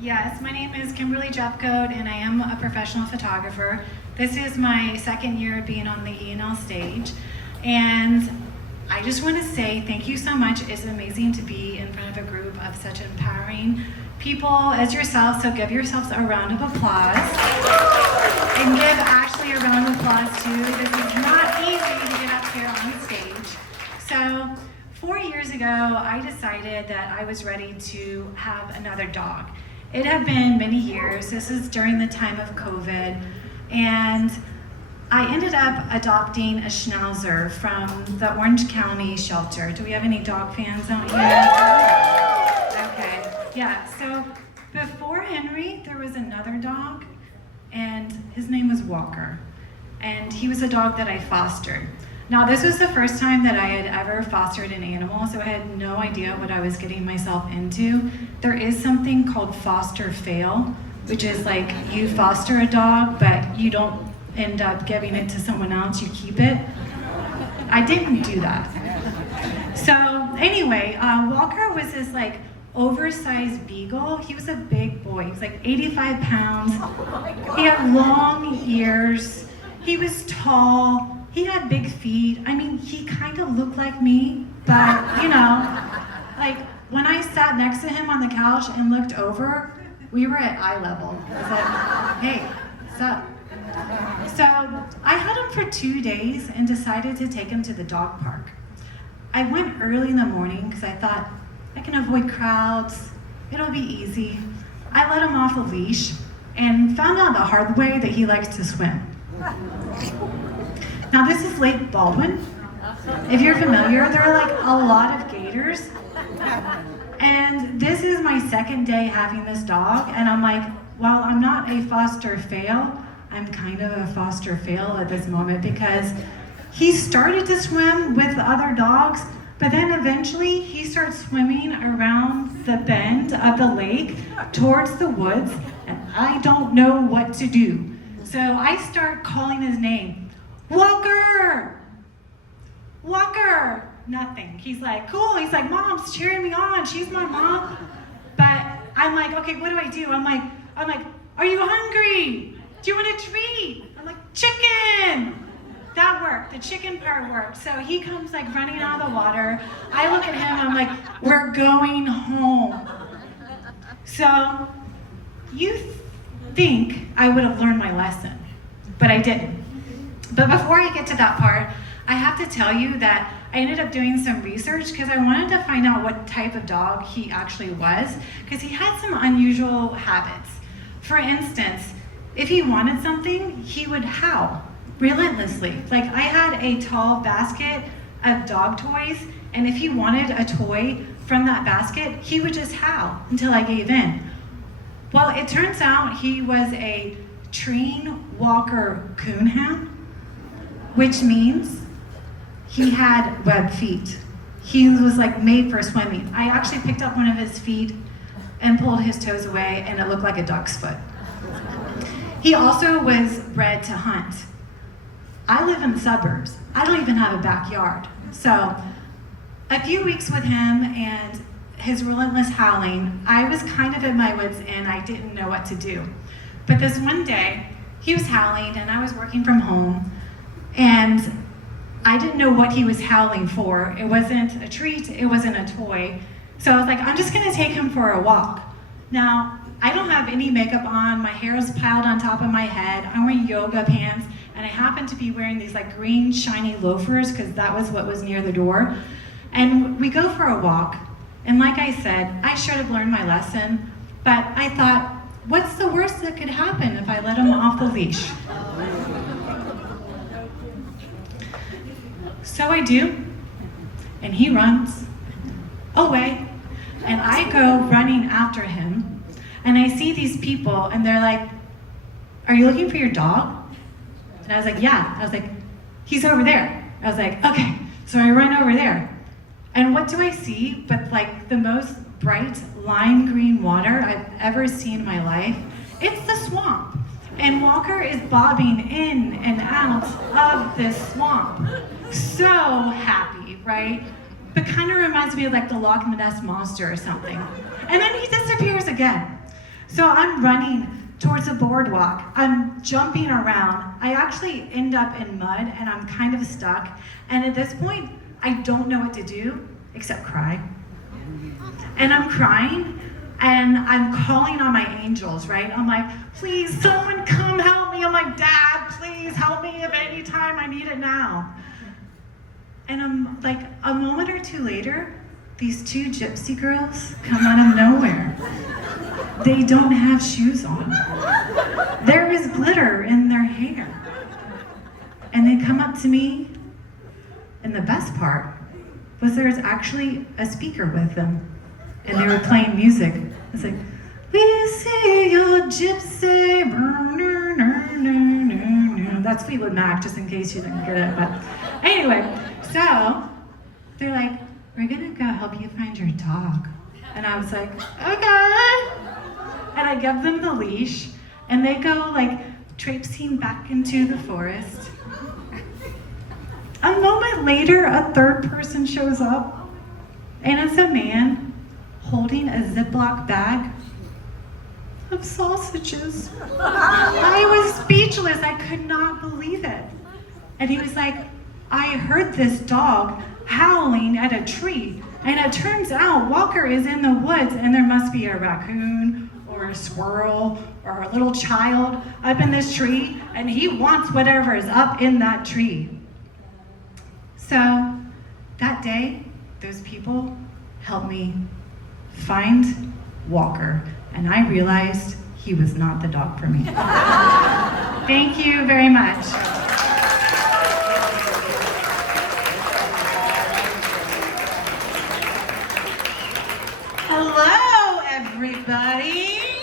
Yes, my name is Kimberly Jeffcoat, and I am a professional photographer. This is my second year being on the E&L stage, and I just want to say thank you so much. It's amazing to be in front of a group of such empowering people as yourself, so give yourselves a round of applause. And give Ashley a round of applause too. This is not easy to get up here on stage. So 4 years ago, I decided that I was ready to have another dog. It had been many years. This is during the time of COVID. And I ended up adopting a Schnauzer from the Orange County shelter. Do we have any dog fans out here? Okay, yeah, so before Henry, there was another dog, and his name was Walker. And he was a dog that I fostered. Now, this was the first time that I had ever fostered an animal, so I had no idea what I was getting myself into. There is something called foster fail, which is like you foster a dog, but you don't end up giving it to someone else, you keep it. I didn't do that. So anyway, Walker was this like oversized beagle. He was a big boy. He was like 85 pounds. He had long ears. He was tall. He had big feet. I mean, he kind of looked like me, but you know, like when I sat next to him on the couch and looked over, we were at eye level. I was like, hey, what's up? So I had him for 2 days and decided to take him to the dog park. I went early in the morning because I thought, I can avoid crowds, it'll be easy. I let him off a leash and found out the hard way that he likes to swim. Now this is Lake Baldwin. If you're familiar, there are like a lot of gators. And this is my second day having this dog, and I'm like, well, I'm not a foster fail, I'm kind of a foster fail at this moment because he started to swim with the other dogs, but then eventually he starts swimming around the bend of the lake towards the woods, and I don't know what to do. So I start calling his name. Walker! Walker! Nothing. He's like, cool. He's like, Mom's cheering me on. She's my mom. But I'm like, okay, what do I do? I'm like, are you hungry? Do you want a treat? I'm like, chicken! That worked. The chicken part worked. So he comes like running out of the water. I look at him and I'm like, we're going home. So you think I would have learned my lesson, but I didn't. But before I get to that part, I have to tell you that I ended up doing some research because I wanted to find out what type of dog he actually was, because he had some unusual habits. For instance, if he wanted something, he would howl relentlessly. Like I had a tall basket of dog toys, and if he wanted a toy from that basket, he would just howl until I gave in. Well, it turns out he was a Treen Walker Coonhound, which means he had webbed feet. He was like made for swimming. I actually picked up one of his feet and pulled his toes away, and it looked like a duck's foot. He also was bred to hunt. I live in the suburbs. I don't even have a backyard. So a few weeks with him and his relentless howling, I was kind of at my wits' end. I didn't know what to do. But this one day, he was howling and I was working from home, and I didn't know what he was howling for. It wasn't a treat, it wasn't a toy. So I was like, I'm just gonna take him for a walk. Now, I don't have any makeup on, my hair is piled on top of my head, I'm wearing yoga pants, and I happen to be wearing these like green shiny loafers because that was what was near the door. And we go for a walk, and like I said, I should have learned my lesson, but I thought, what's the worst that could happen if I let him off the leash? So I do, and he runs away, and I go running after him, and I see these people, and they're like, are you looking for your dog? And I was like, yeah. I was like, he's over there. I was like, okay. So I run over there, and what do I see but like the most bright lime green water I've ever seen in my life? It's the swamp, and Walker is bobbing in and out of this swamp. So happy, right? But kind of reminds me of like the Loch Ness Monster or something. And then he disappears again. So I'm running towards the boardwalk. I'm jumping around. I actually end up in mud and I'm kind of stuck. And at this point, I don't know what to do except cry. And I'm crying and I'm calling on my angels, right? I'm like, please, someone come help me. I'm like, Dad, please help me if any time I need it now. And I'm like, a moment or two later, these two gypsy girls come out of nowhere. They don't have shoes on. There is glitter in their hair. And they come up to me, and the best part was there was actually a speaker with them, and they were playing music. It's like, we see your gypsy, that's Fleetwood Mac, just in case you didn't get it. But anyway, so they're like, we're gonna go help you find your dog. And I was like, okay. And I give them the leash, and they go like traipsing back into the forest. A moment later, a third person shows up, and it's a man holding a Ziploc bag of sausages. I was speechless. I could not believe it. And he was like, I heard this dog howling at a tree, and it turns out Walker is in the woods, and there must be a raccoon or a squirrel or a little child up in this tree, and he wants whatever is up in that tree. So that day, those people helped me find Walker, and I realized he was not the dog for me. Thank you very much. Hello, everybody.